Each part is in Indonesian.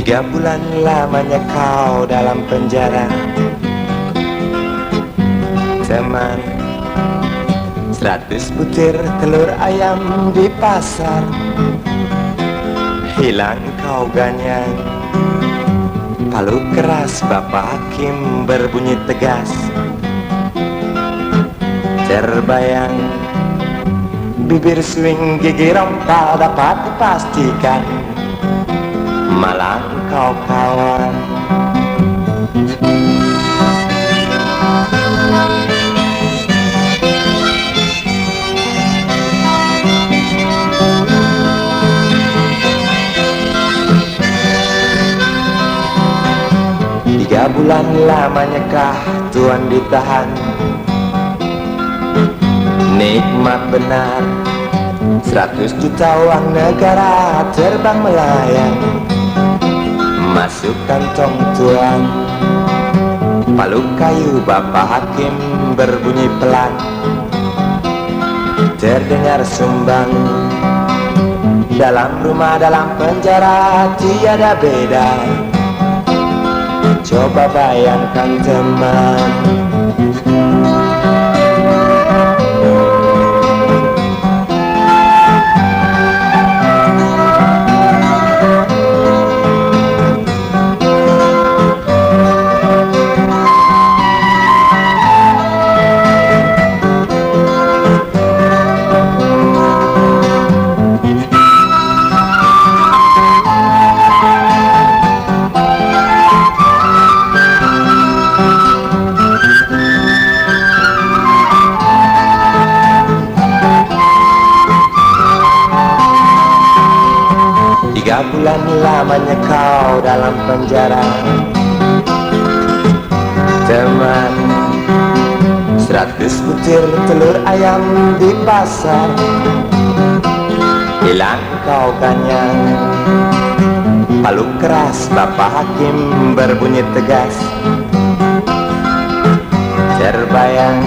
3 bulan lamanya kau dalam penjara. Teman, 100 butir telur ayam di pasar. Hilang kau ganyang. Palu keras Bapak Hakim berbunyi tegas. Terbayang bibir swing gigi rompal dapat dipastikan. Malang kau kawan. Tiga bulan lamanya kah Tuan ditahan. Nikmat benar, 100 juta uang negara terbang melayang. Masuk kantong Tuan. Palu kayu Bapak Hakim berbunyi pelan. Terdengar sumbang. Dalam rumah, dalam penjara tiada beda. Coba bayangkan teman. Tiga bulan lamanya kau dalam penjara. Teman, 100 butir telur ayam di pasar. Hilang kau ganyang. Palu keras Bapak Hakim berbunyi tegas. Terbayang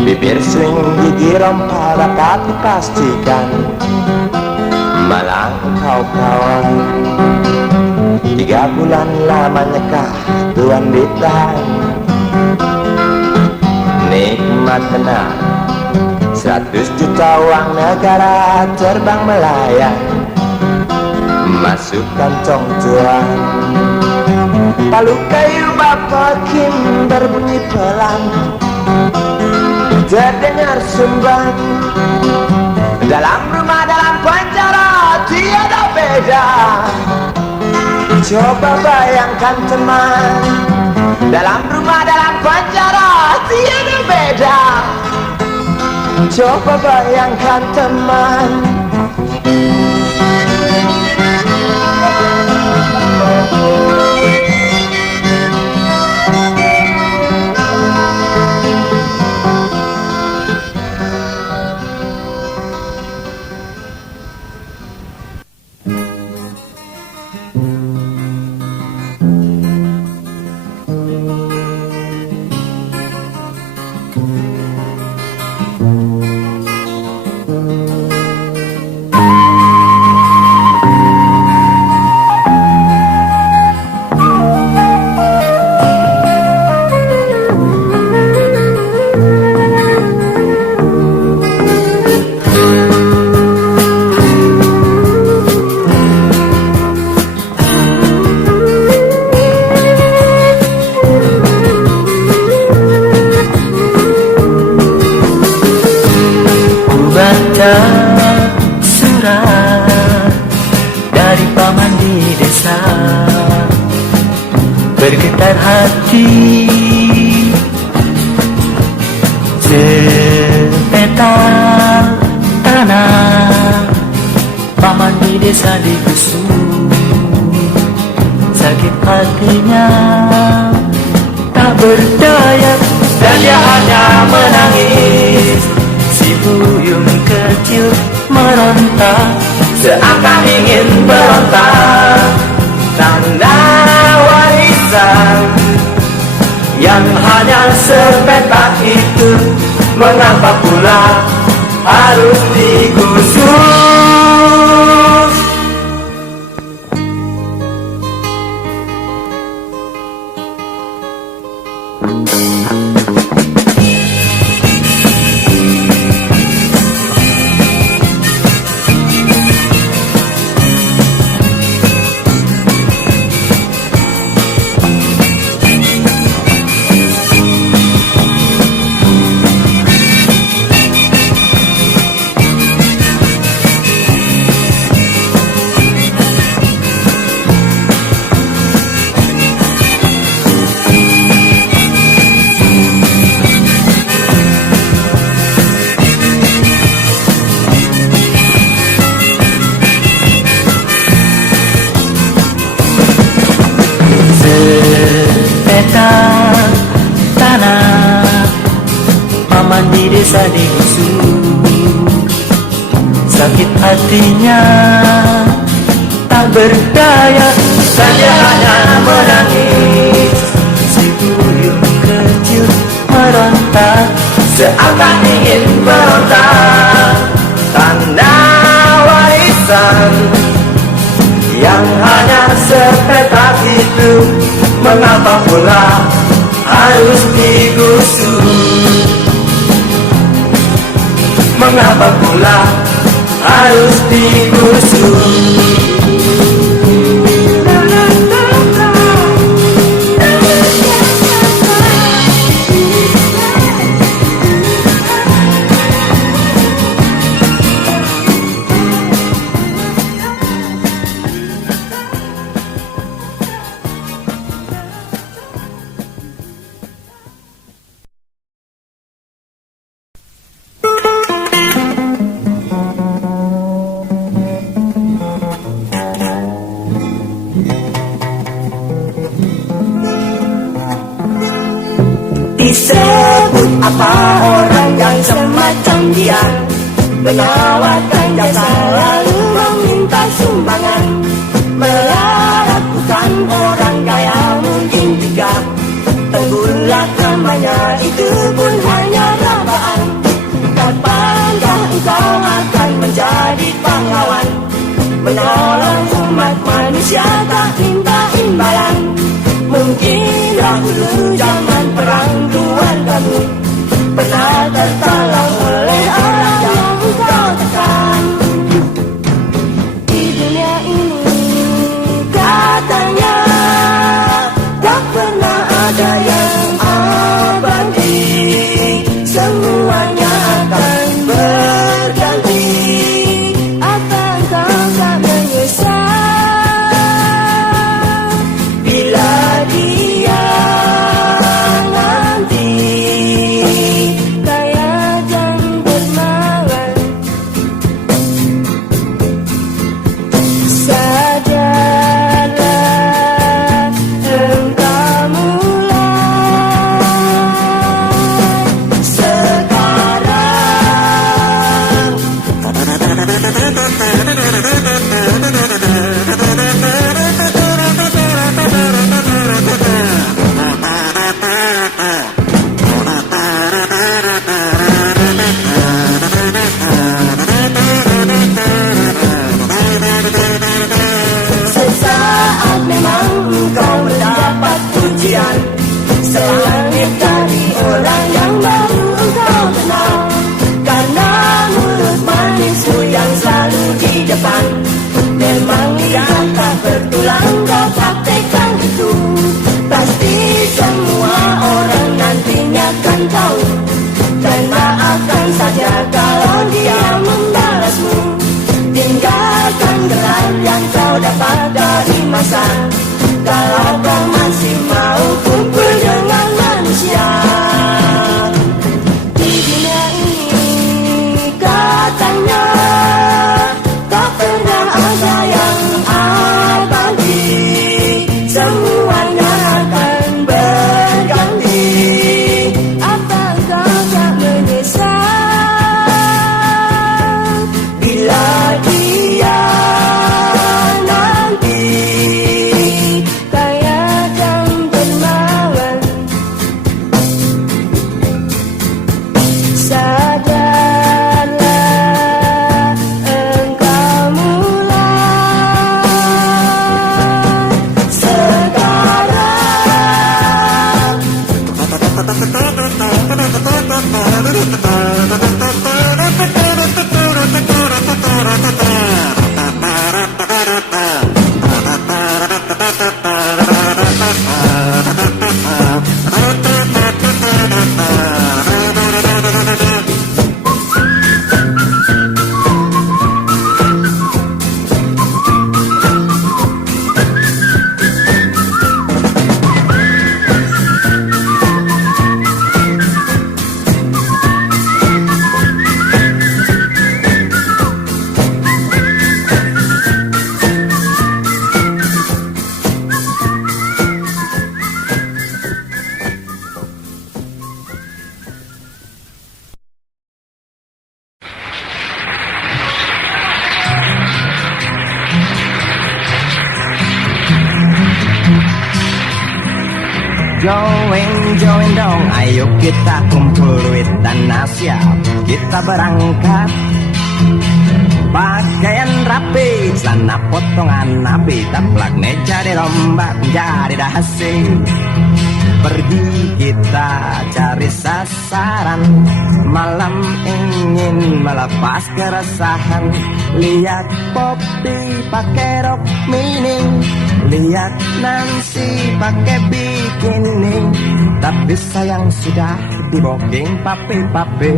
bibir swing gigi rompal dapat dipastikan. Malang kau kawan. 3 bulan lamanya kah Tuan ditahan. Nikmat benar, 100 juta uang negara terbang melayang. Masuk kantong Tuan. Palu kayu Bapak Hakim berbunyi pelan. Terdengar sumbang. Dalam rumah, dalam penjara tiada beda. Coba bayangkan teman. Dalam rumah, dalam penjara tiada beda. Coba bayangkan teman. Surat dari paman di desa, bergetar hati, sepetal tanah. Paman di desa digusur, sakit hatinya tak berdaya, dan dia hanya menangis. Si buyung kecil meronta, seakan ingin berontak. Tanda warisan yang hanya sepetak itu, mengapa pula harus digusur? desa digusur. Sakit hatinya tak berdaya, saja hanya menangis. Si buyung kecil meronta, seakan ingin berontak. Tanah warisan yang hanya sepetak itu, mengapa pula harus digusur? Mengapa pula harus digusur? Disebut apa orang yang semacam dia, menawarkan jasa lalu meminta sumbangan, melarat bukan orang kaya mungkin juga. Tenggulat namanya itu pun hanya rambaan. Kapankah engkau akan menjadi pahlawan, menolong umat manusia tak minta imbalan? Mungkin dahulu zaman perang keluargamu pernah tertolong oleh orang yang engkau tekan. Di dunia ini katanya tak pernah ada yang abadi, semuanya akan berganti. Apa engkau tak menyesal bila dia nanti kaya dan dermawan? Sadarlah engkau mulai sekarang. Sesaat memang engkau mendapat pujian selangit dari orang yang baru engkau kenal, karena mulut manismu yang selalu di depan. Memang lidah tak bertulang, kau praktekkan itu. Pasti semua orang nantinya kan tahu, dan maafkan saja kalau dia membalasmu. Tinggalkan gelar yang kau dapat dari masa, kalau kau masih mau kumpul dengan manusia. Di dunia ini katanya tak pernah ada yang abadi, semuanya akan berganti. Apa kau tak menyesal bila dia nanti kaya dan dermawan? Sadarlah engkau mulai Join dong, ayo kita kumpul duit dan siap kita berangkat. Pakaian rapi, celana potongan nabi, taplak meja dirombak jadi dahasi. Pergi kita cari sasaran, malam ingin melepas keresahan. Lihat Poppy pakai rok mini, lihat Nancy pakai bikini, tapi sayang sudah diboking papi-papi.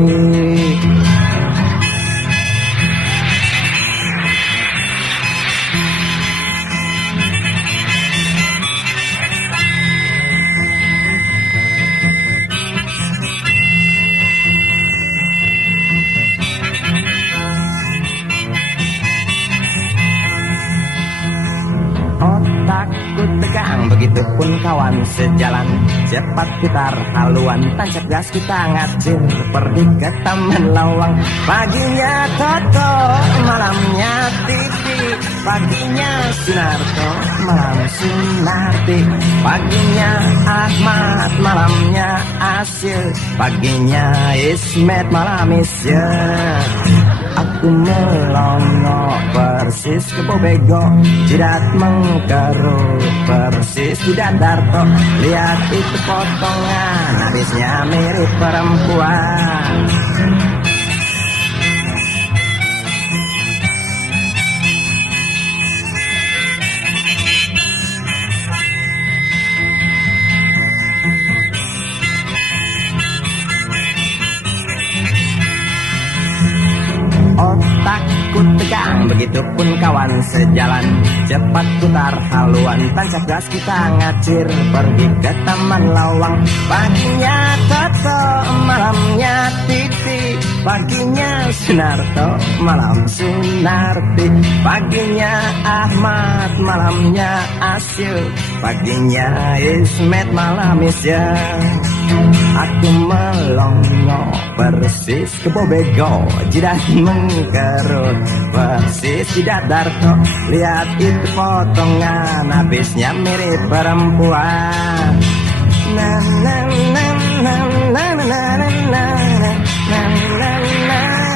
Otakku tegang, begitupun kawan sejalan. Cepat putar haluan, tancap gas kita ngacir. Pergi ke Taman Lawang. Paginya Toto, malamnya Titi. Paginya Sunarto, malam Sunarti. Paginya Ahmad, malamnya Asil. Paginya Ismet, malam Isya. Aku melongo persis ke Bobego, jidat mengkerut persis di Darto. Lihat itu potongan, habisnya mirip perempuan. Otakku tegang, begitupun kawan sejalan. Cepat putar haluan, tancap gas kita ngacir. Pergi ke Taman Lawang. Paginya Toto, malamnya Titi. Paginya Sunarto, malam Sunarti. Paginya Ahmad, malamnya Asil. Paginya Ismet, malam Isya. Aku melongo persis ke Bobego, jidat mengkerut persis di Darto. Lihat itu potongan, habisnya mirip perempuan. Na na na na na na na na na na na na na.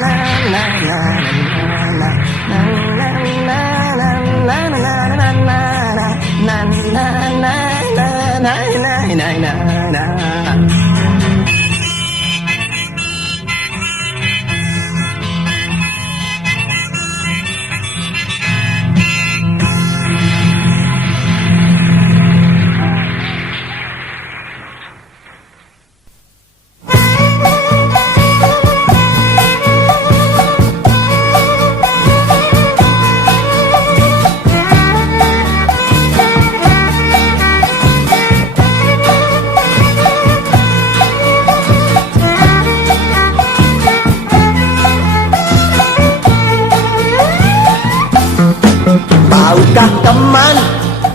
Tahukah teman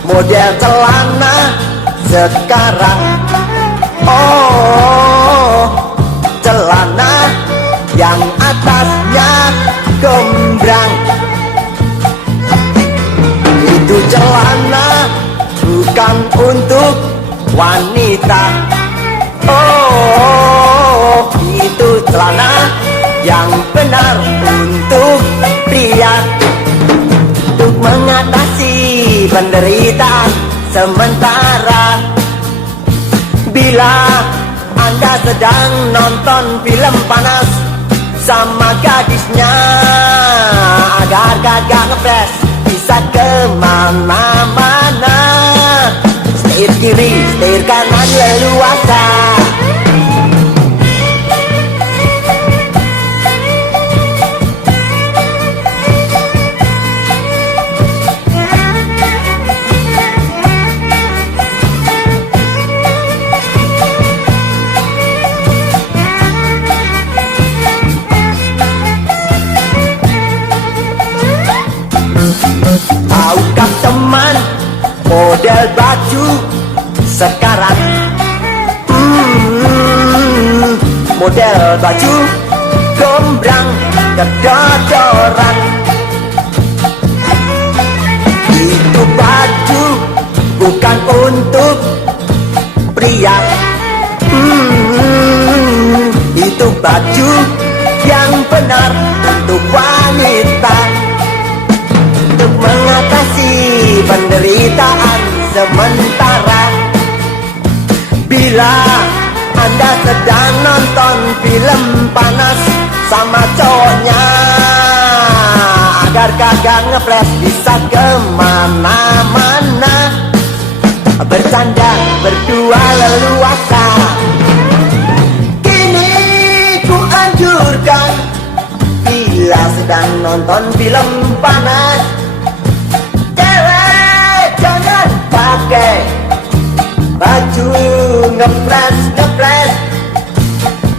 model celana sekarang? Oh, celana yang atasnya gembrang. Itu celana bukan untuk wanita. Oh, itu celana yang benar untuk pria, untuk mengatasi penderitaan sementara. Bila Anda sedang nonton film panas sama gadisnya, agar kagak ngepres bisa kemana-mana, setir kiri, setir kanan leluasa. Tahukah teman model baju sekarang? Model baju gombrang kedodoran. Itu baju bukan untuk pria. baju yang benar untuk wanita, untuk mengatasi penderitaan sementara. Bila Anda sedang nonton film panas sama cowoknya, agar kagak ngeflash bisa kemana-mana, bercanda berdua leluasa. Kini ku anjurkan, bila sedang nonton film panas, cewek jangan pakai baju ngeflash.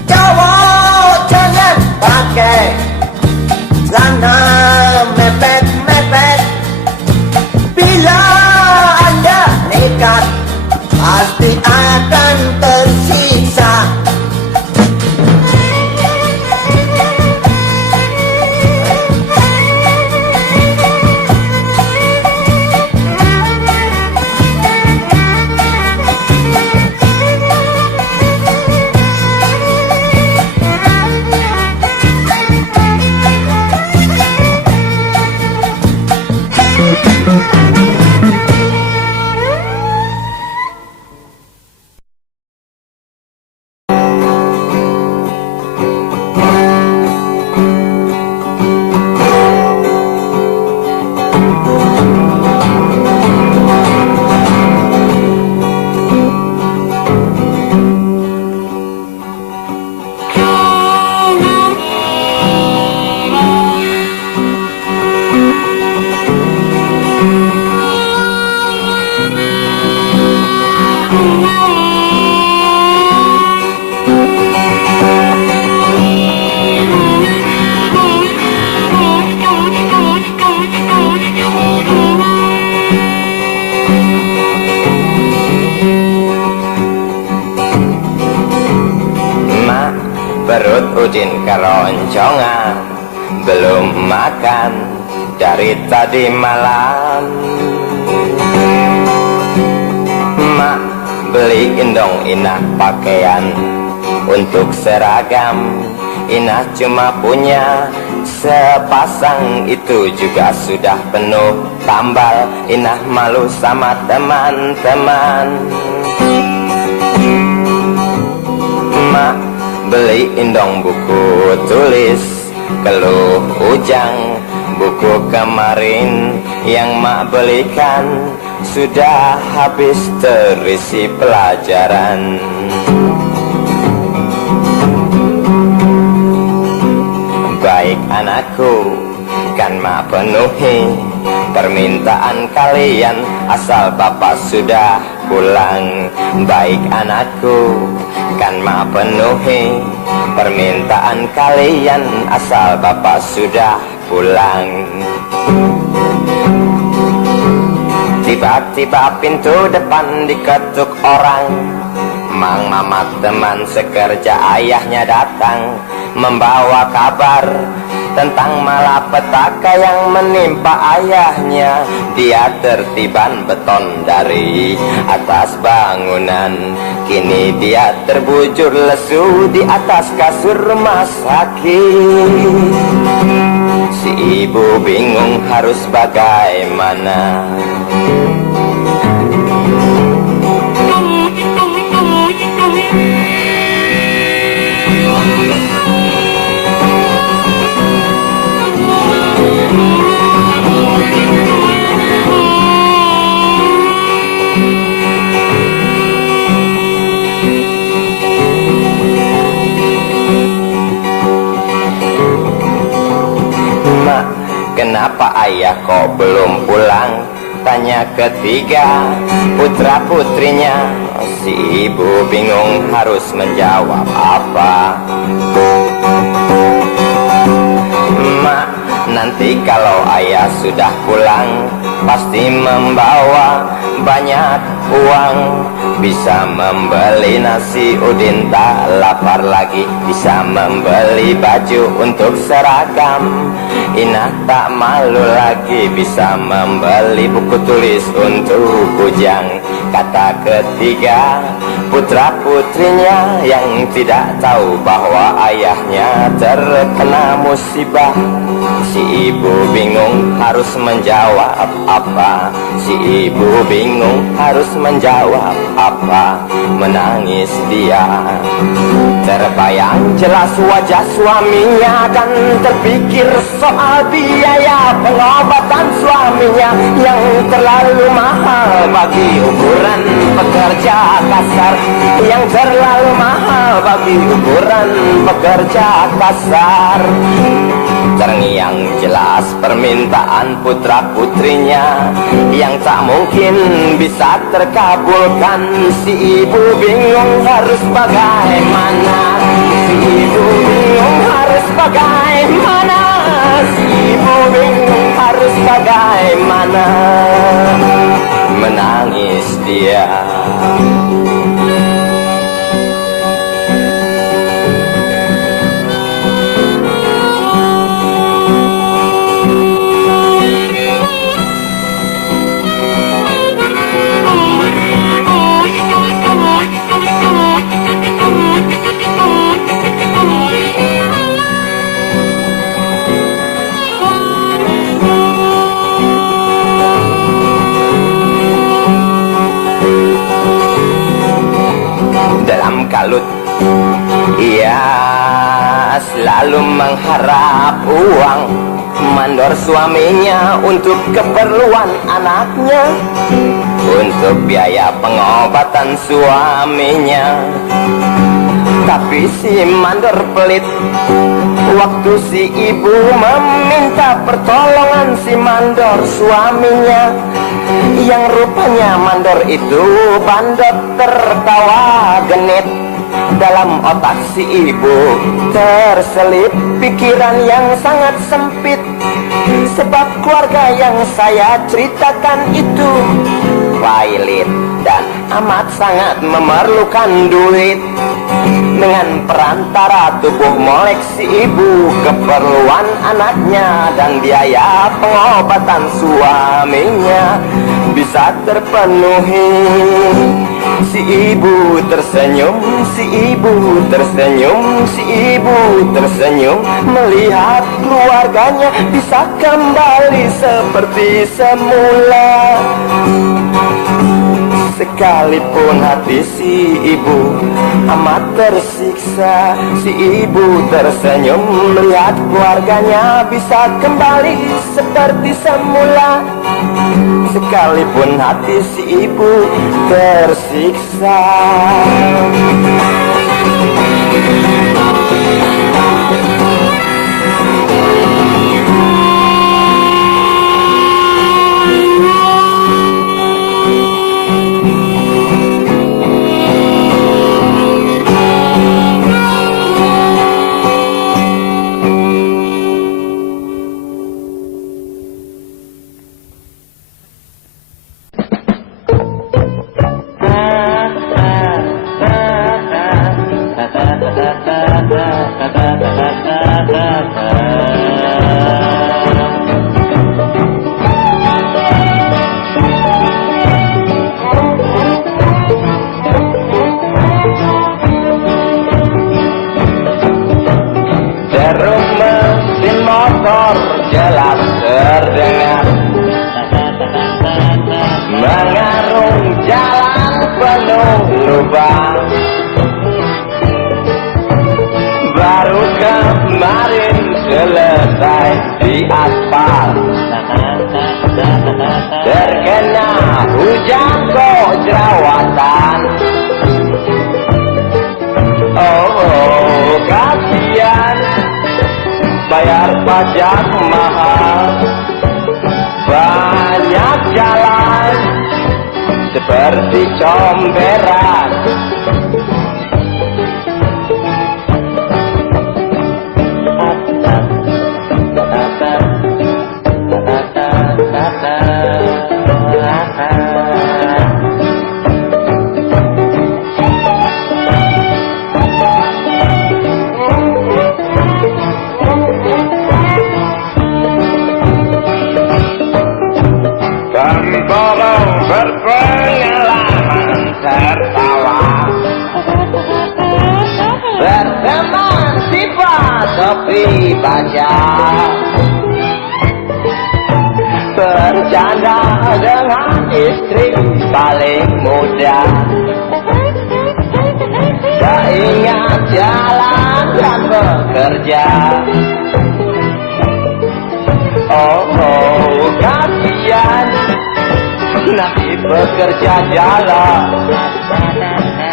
Cowok jangan pakai celana mepet. Bila Anda nekat, pasti akan tersiksa. Perut Udin keroncongan, belum makan dari tadi malam. Mak beliin dong Inah pakaian untuk seragam. Inah cuma punya sepasang, itu juga sudah penuh tambal. Inah malu sama teman-teman. Mak beliin dong buku tulis keluh ujang. Buku kemarin yang mak belikan sudah habis terisi pelajaran. Baik anakku, kan mak penuhi permintaan kalian asal bapak sudah pulang. Baik anakku, kan mak penuhi permintaan kalian asal bapak sudah pulang. Tiba-tiba pintu depan diketuk orang. Mang Mamat teman sekerja ayahnya datang membawa kabar tentang malapetaka yang menimpa ayahnya. Dia tertiban beton dari atas bangunan. Kini dia terbujur lesu di atas kasur rumah sakit. Si ibu bingung harus bagaimana. Kenapa ayah kok belum pulang? Tanya ketiga putra putrinya. Si ibu bingung harus menjawab apa. Mak, nanti kalau ayah sudah pulang pasti membawa banyak uang. Bisa membeli nasi Udin tak lapar lagi. Bisa membeli baju untuk seragam. Inah tak malu lagi. Bisa membeli buku tulis untuk Ujang. Kata ketiga, putra-putrinya yang tidak tahu bahwa ayahnya terkena musibah. Si ibu bingung harus menjawab apa. Si ibu bingung harus menjawab apa. Menangis dia. Terbayang jelas wajah suaminya dan terpikir soal biaya pengobatan suaminya yang terlalu mahal bagi ukuran pekerja kasar, yang terlalu mahal bagi ukuran pekerja kasar. Terngiang jelas permintaan putra-putrinya yang tak mungkin bisa terkabulkan. Si ibu bingung harus bagaimana. Si ibu bingung harus bagaimana. Si ibu bingung harus bagaimana. Menangis dia. Kalut, ia selalu mengharap uang mandor suaminya untuk keperluan anaknya, untuk biaya pengobatan suaminya. Tapi si mandor pelit. Waktu si ibu meminta pertolongan si mandor suaminya, yang rupanya mandor itu bandot tertawa genit. Dalam otak si ibu terselip pikiran yang sangat sempit. Sebab keluarga yang saya ceritakan itu violet dan amat sangat memerlukan duit. Dengan perantara tubuh molek si ibu, keperluan anaknya dan biaya pengobatan suaminya bisa terpenuhi. Si ibu tersenyum, si ibu tersenyum, si ibu tersenyum melihat keluarganya bisa kembali seperti semula. Sekalipun hati si ibu amat tersiksa, si ibu tersenyum melihat keluarganya bisa kembali seperti semula. Sekalipun hati si ibu tersiksa. Baru kemarin selesai di aspal, terkena hujan kok jerawatan. Oh kasihan, bayar pajak mahal, banyak jalan seperti comberan. Pemborong berpengalaman istri baca, bercanda dengan istri paling muda. Tak ingat jalan dan bekerja. Oh, oh, kasihan nanti bekerja jalan,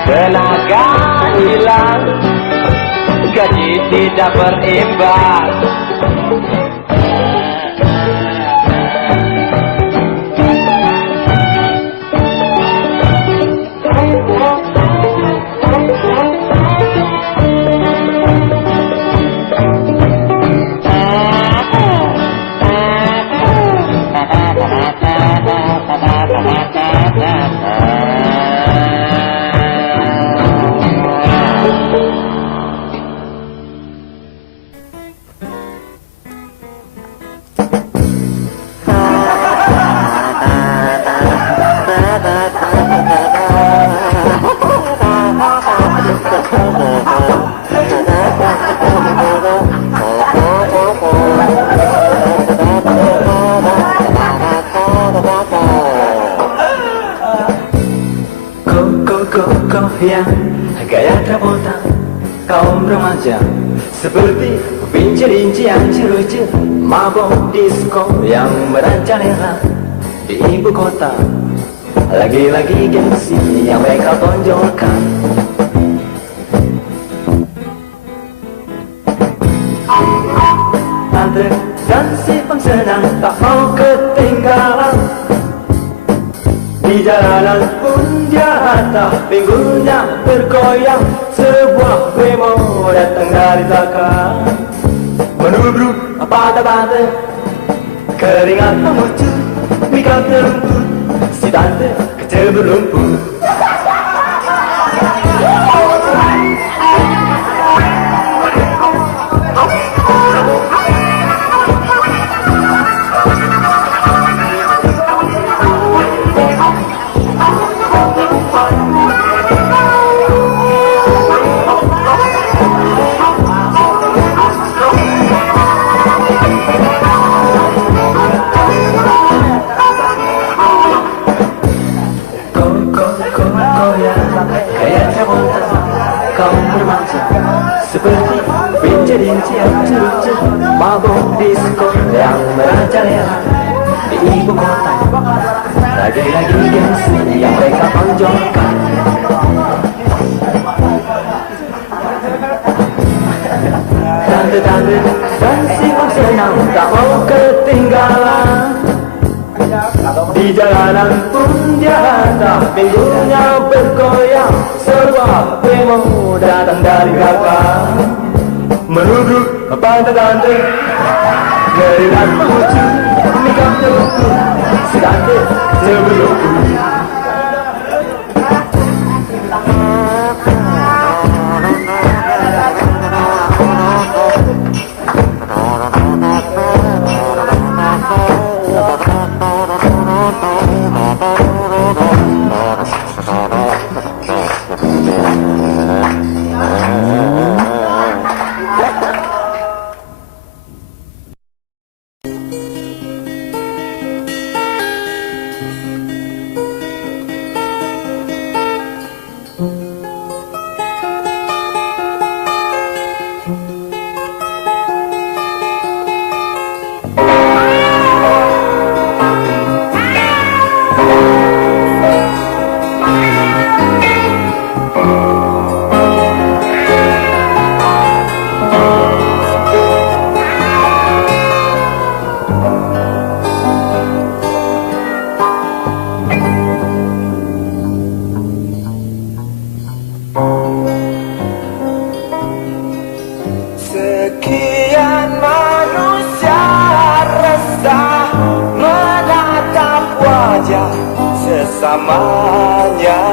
tenaga hilang, gaji tidak berimbang. Yang gaya terbotang kaum remaja, seperti pinci-rinci yang cerucu, mabok disco yang merajalela di ibu kota. Lagi-lagi gengsi yang mereka tonjolkan. Tante dan si pengsenang tak mau ketinggalan. Di jalanan pun jatah pinggulnya bergoyang. Sebuah bemo datang dari belakang, menubruk pada keringat mengucur, mikap terlumpur, si tante kecil berlumpur. Seperti pinci-rinci yang cerucu, mabok disco yang merajalela di ibu kota. Lagi-lagi gengsi yang mereka tonjolkan. Tante-tante dan si pengsenang tak mau ketinggalan. Di jalanan pun jatah pinggulnya bergoyang. Sebuah bemo datang dari belakang, menubruk pada tante, keringat mengucur, mikap terlumpur, si tante sebelumku. sesamanya.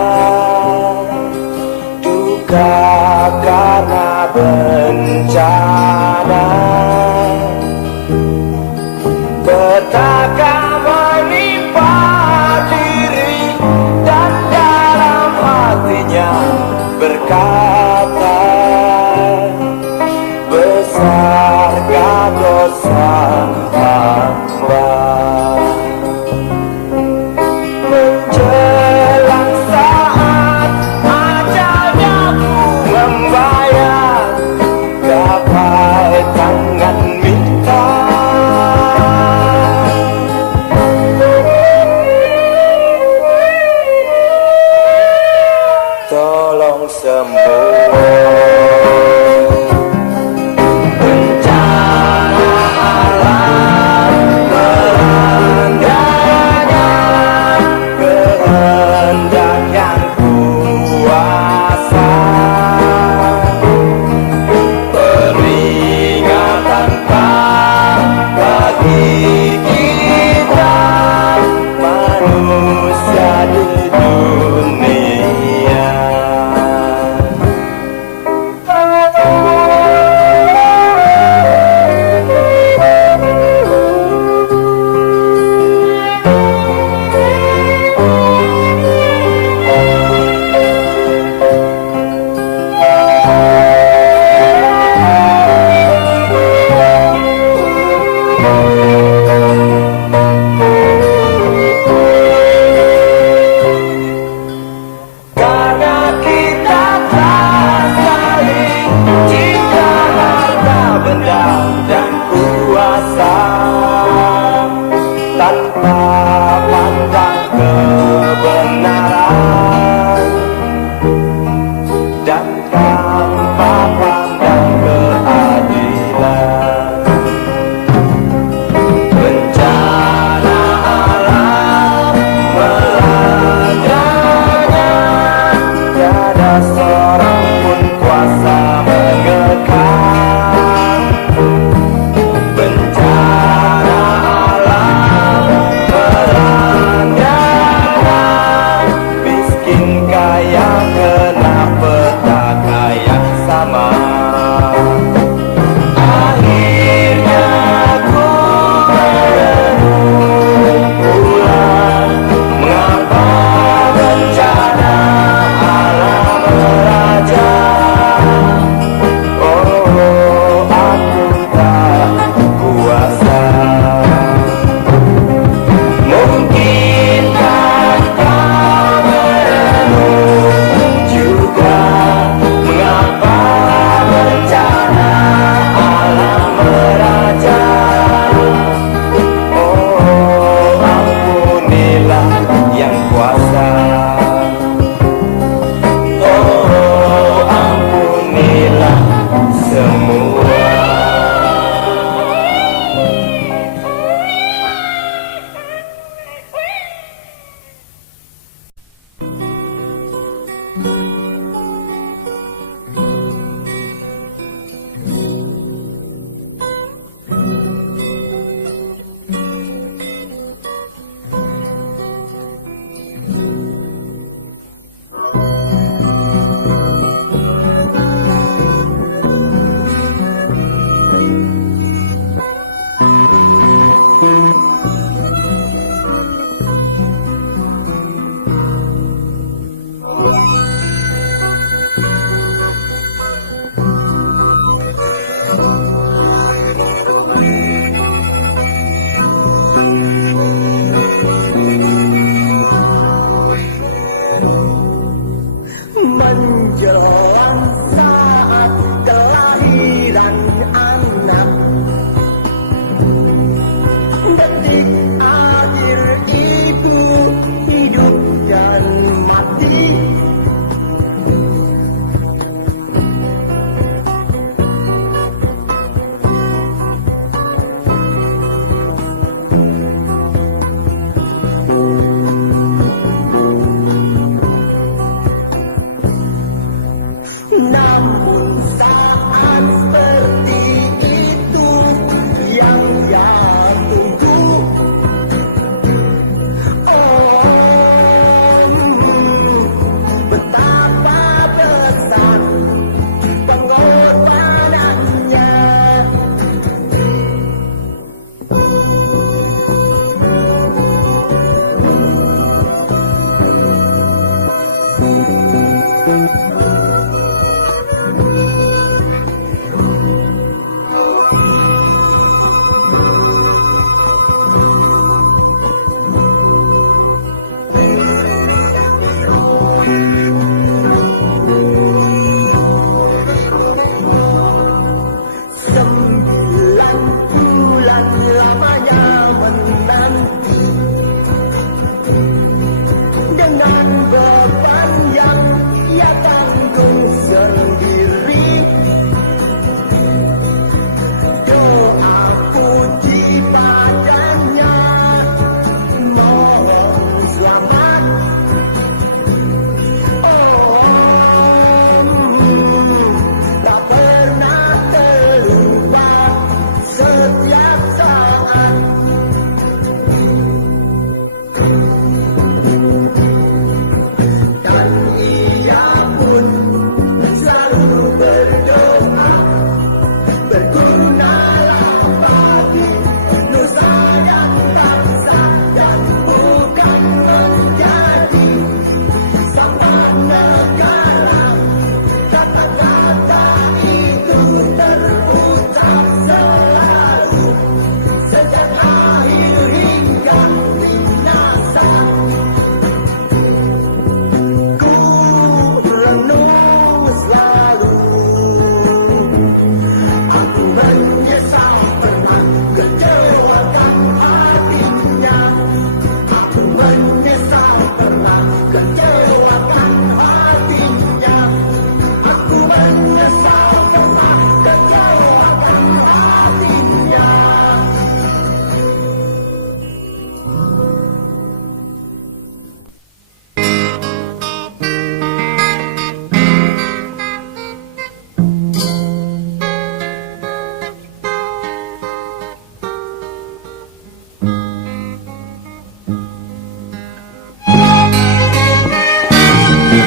Duka karena bencana, petaka menimpa diri, dan dalam hatinya berkata besar tanpa pandang kebenaran dan tanpa pandang keadilan. Bencana alam melandanya, tiada seorang pun kuasa mengekang. Bencana alam melandanya,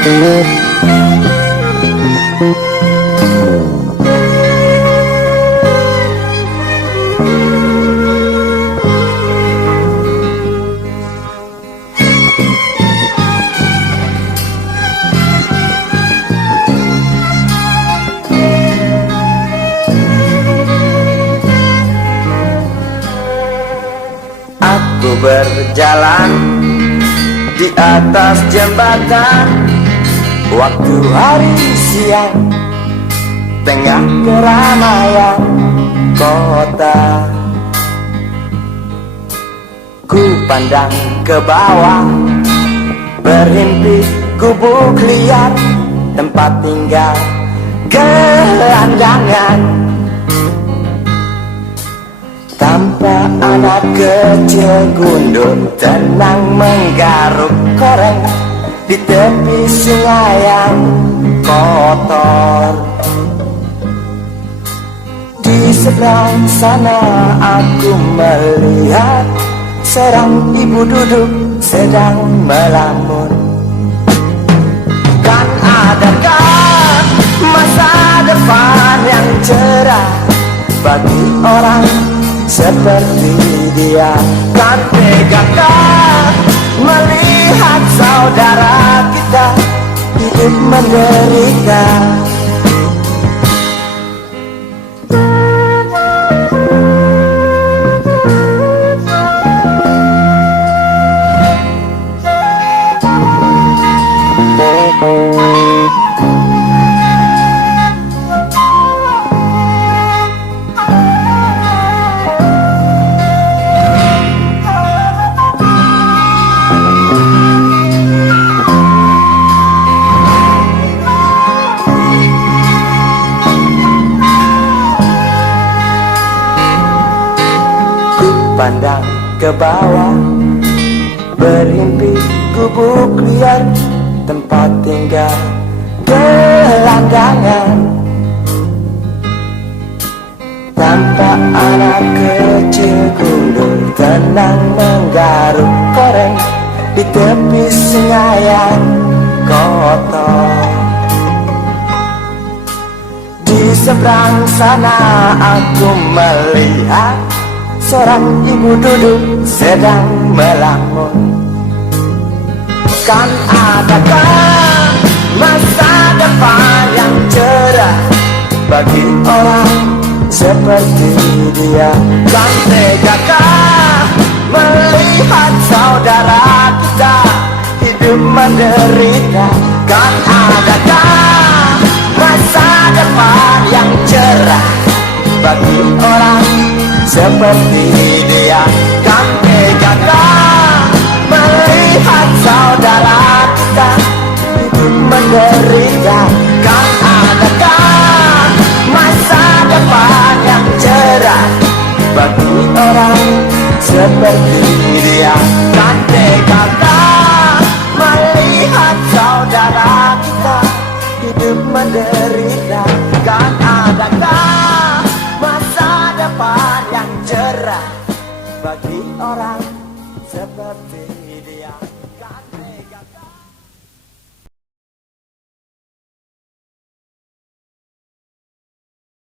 Aku berjalan di atas jembatan, waktu hari siang, tengah keramaian kota. Ku pandang ke bawah, berhenti gubuk liar, tempat tinggal gelandangan. Tanpa anak kecil gundul tenang menggaruk koreng di tepi sungai yang kotor. Di seberang sana aku melihat seorang ibu duduk sedang melamun. Kan adakah masa depan yang cerah bagi orang seperti dia? Kan tegakah melihat saudara kita hidup menderita? Pandang ke bawah, berhimpi gubuk liar, tempat tinggal gelandangan. Tanpa anak kecil gundul tenang menggaruk koreng di tepi sungai yang kotor. Di seberang sana aku melihat seorang ibu duduk sedang melamun. Kan adakah masa depan yang cerah bagi orang seperti dia? Kan tegakah melihat saudara kita hidup menderita? Kan adakah masa depan yang cerah bagi orang seperti dia? Kan tegakah melihat saudara kita hidup menderita? Kan adakah masa depan yang cerah bagi orang seperti dia? Kan tegakah melihat saudara kita hidup menderita? Kan adakah masa depan yang cerah bagi orang seperti dia?